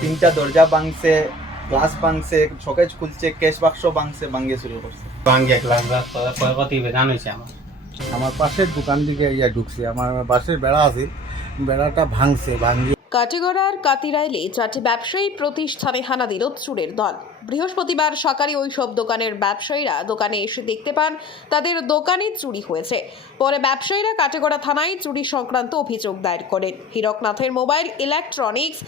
তিনটা দরজা ভাঙছে, গ্লাস ভাঙছে, শোকেজ খুলছে, ক্যাশ বাক্স ভাঙছে, ভাঙিয়ে চুরি করছে। ভাঙ্গে গ্লাস ক্ষয়ক্ষতি বেজান হয়েছে আমার। আমার পাশের দোকান দিকে ঢুকছে, আমার বাসের বেড়া আছে, বেড়াটা ভাঙছে, ভাঙিয়ে কাটিগড়ার কাতিরাইলে চারটি ব্যবসায়ী প্রতিষ্ঠানে হানা দিল চোরের দল। বৃহস্পতিবার সকালে ওই সব দোকানের ব্যবসায়ীরা দোকানে এসে দেখতে পান তাদের দোকানে চুরি হয়েছে। পরে ব্যবসায়ীরা কাটিগড়া থানায় চুরি সংক্রান্ত অভিযোগ দায়ের করেন। হীরকনাথের মোবাইল ইলেকট্রনিক্স,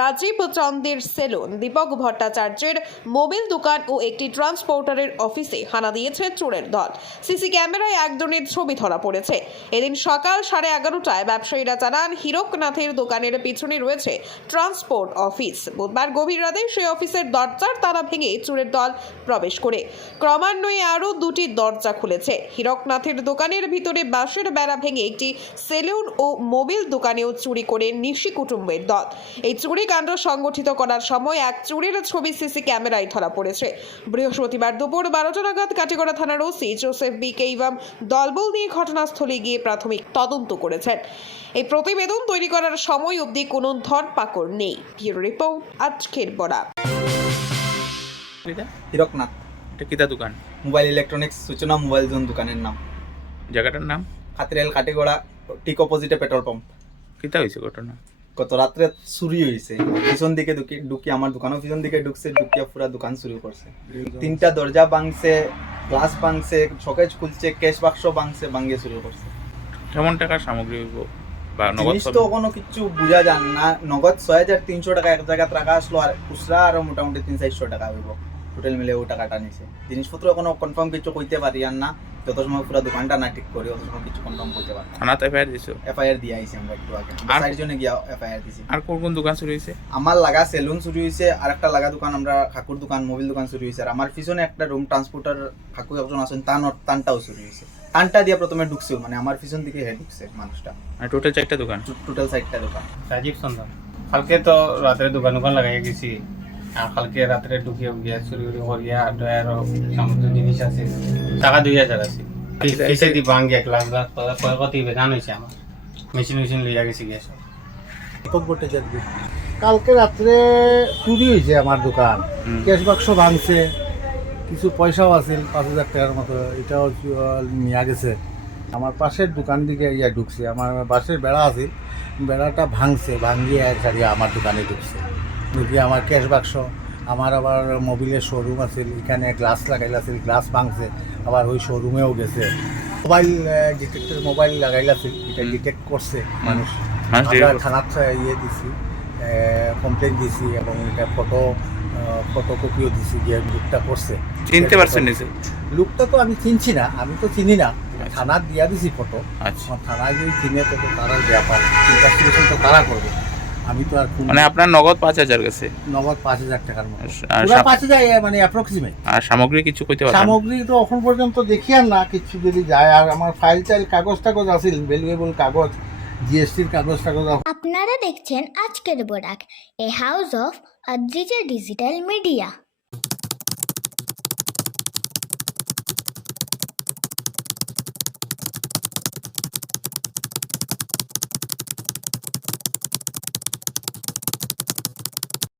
রাজীব চন্দের সেলুন, দীপক ভট্টাচার্যের মোবাইল দোকান ও একটি ট্রান্সপোর্টারের অফিসে হানা দিয়েছে চোরের দল। সিসি ক্যামেরায় একজনের ছবি ধরা পড়েছে। এদিন সকাল 11:30টায় ব্যবসায়ীরা জানান হীরকনাথের দোকানের পিছনে রয়েছে ট্রান্সপোর্ট অফিস। বুধবার গভীর রাতে সেই অফিসের দরজার তালা ভেঙে চোরের দল প্রবেশ করে ক্রমান্বয়ে আরও দুটি দরজা খুলেছে। হীরকনাথের দোকানের ভিতরে বাঁশের বেড়া ভেঙে একটি সেলুন ও মোবিল দোকানেও চুরি করে নিশি কুটুম্বের দল। এই চুরি কাণ্ড সংগঠিত করার সময় এক চুরির ছবি সিসি ক্যামেরায় ধরা পড়েছে। বৃহস্পতিবার দুপুর 12টা নাগাদ কাটিগড়া থানার ওসি জোসেফ বি কেইভাম দলবল নিয়ে ঘটনাস্থলে গিয়ে প্রাথমিক তদন্ত করেছেন। এই প্রতিবেদন তৈরি করার সময় অবধি কোনো ধরপাকড় নেই। ব্যুরো রিপোর্ট, আজকের বরাক। হীরকনাথ এটা কিতা দোকান? মোবাইল ইলেকট্রনিক্স সূচনা মোবাইল জোন দোকানের নাম। জায়গাটার নাম? কাতিরাইল কাটিগড়া, ঠিক অপোজিটে পেট্রোল পাম্প। কিতা হয়েছে ঘটনা? গত রাত্রে চুরি হয়েছে, পিছন দিকে ঢুকি আমার দোকানও পিছন দিকে ঢুকছে, ঢুকিয়া পুরা দোকান চুরি করছে। তিনটা দরজা ভাঙছে, গ্লাস ভাঙছে, শোকেজ খুলছে, ক্যাশ বাক্স ভাঙছে, ভাঙিয়ে চুরি করছে। কেমন টাকার সামগ্রী হইব বা নগদ? জিনিস তো কোনো কিছু বোঝা যান না। নগদ 6,300 টাকা এক জায়গায় রাখা আসলো, আর খুচরা আরো মোটামুটি 300-400 টাকা হইব। টোটাল মিলে ও টাকাটা নিছে। জিনিসপত্র কোনো কনফার্ম কিছু কইতে পারি আর না, যত সময় পুরো দোকানটা না ঠিক করি অত সময় কিছু কনফার্ম করতে পারি না। থানাতে এফআইআর দিছো? এফআইআর দিয়ে আইছি আমরা একটু আগে, আর 4 জনে গিয়া এফআইআর দিছি। আর কোন কোন দোকান চুরি হয়েছে? আমার লাগা সেলুন চুরি হয়েছে, আর একটা লাগা দোকান আমরা ঠাকুর দোকান, মোবিল দোকান চুরি হয়েছে। আর আমার পিছনে একটা রুম ট্রান্সপোর্টার ঠাকুর একজন আছেন, তানটাও চুরি হয়েছে। টানটা দিয়ে প্রথমে ঢুকছে, মানে আমার পিছন দিকে হেড ঢুকছে মানুষটা। আর টোটাল 4টা দোকান? টোটাল 4টা দোকান। রাজীব চন্দন। কালকে তো রাত্রে দোকান লাগাই গেছি, আর কালকে রাত্রে ঢুকিয়ে গিয়া চুরি করিয়া আরো সামগ্রী জিনিস আছে, টাকা 2,000 আছে। এসে দি ভাঙ্গে গ্লাস ক্ষয়ক্ষতি বেজান হয়েছে আমার। মেশিন লইয়া গেছি গ্যাস। দীপক ভট্টাচার্য। কালকে রাত্রে চুরি হয়েছে আমার দোকান, ক্যাশ বাক্স ভাঙছে, কিছু পয়সাও আছে 5,000 টাকার মতো, এটাও নিয়ে গেছে। আমার পাশের দোকান দিকে ঢুকছে, আমার বাসের বেড়া আছে, বেড়াটা ভাঙছে, ভাঙিয়ে এক জায়গায় আমার দোকানে ঢুকছে। ঢুকি আমার ক্যাশ বাক্স, আমার আবার মোবিলের শোরুম আছে, এখানে গ্লাস লাগাইল আছে, গ্লাস ভাঙছে, আবার ওই শোরুমেও গেছে। মোবাইল ডিটেক্টর মোবাইল লাগাইল আছে, এটা ডিটেক্ট করছে মানুষ। আমরা থানার দিছি, কমপ্লেন দিছি, এবং এটা ফটোকপিও দিছি যে লুকটা করছে। চিনতে পারছেন নিজে? লুকটা তো আমি চিনছি না, আমি তো চিনি না, থানার দিয়া দিছি ফটো। আচ্ছা, থানায় যদি চিনে তো তারা ব্যাপার, ইনভেস্টিগেশন তো তারা করবে। আমি তো আর মানে আপনার নগদ 5,000 গেছে? নগদ 5,000 টাকার মতো, আর 5,000 মানে অ্যাপ্রক্সিমেট। আর সামগ্রী কিছু কইতে পারবেন? সামগ্রী তো এখন পর্যন্ত দেখি আর না কিছু, যদি যায়। আর আমার ফাইল টাইল কাগজ টাগজ আছে, ভ্যালুয়েবল কাগজ, জিএসটির কাগজ টাগজ। আপনারা দেখছেন আজকের Barak, a house of Adrija digital media.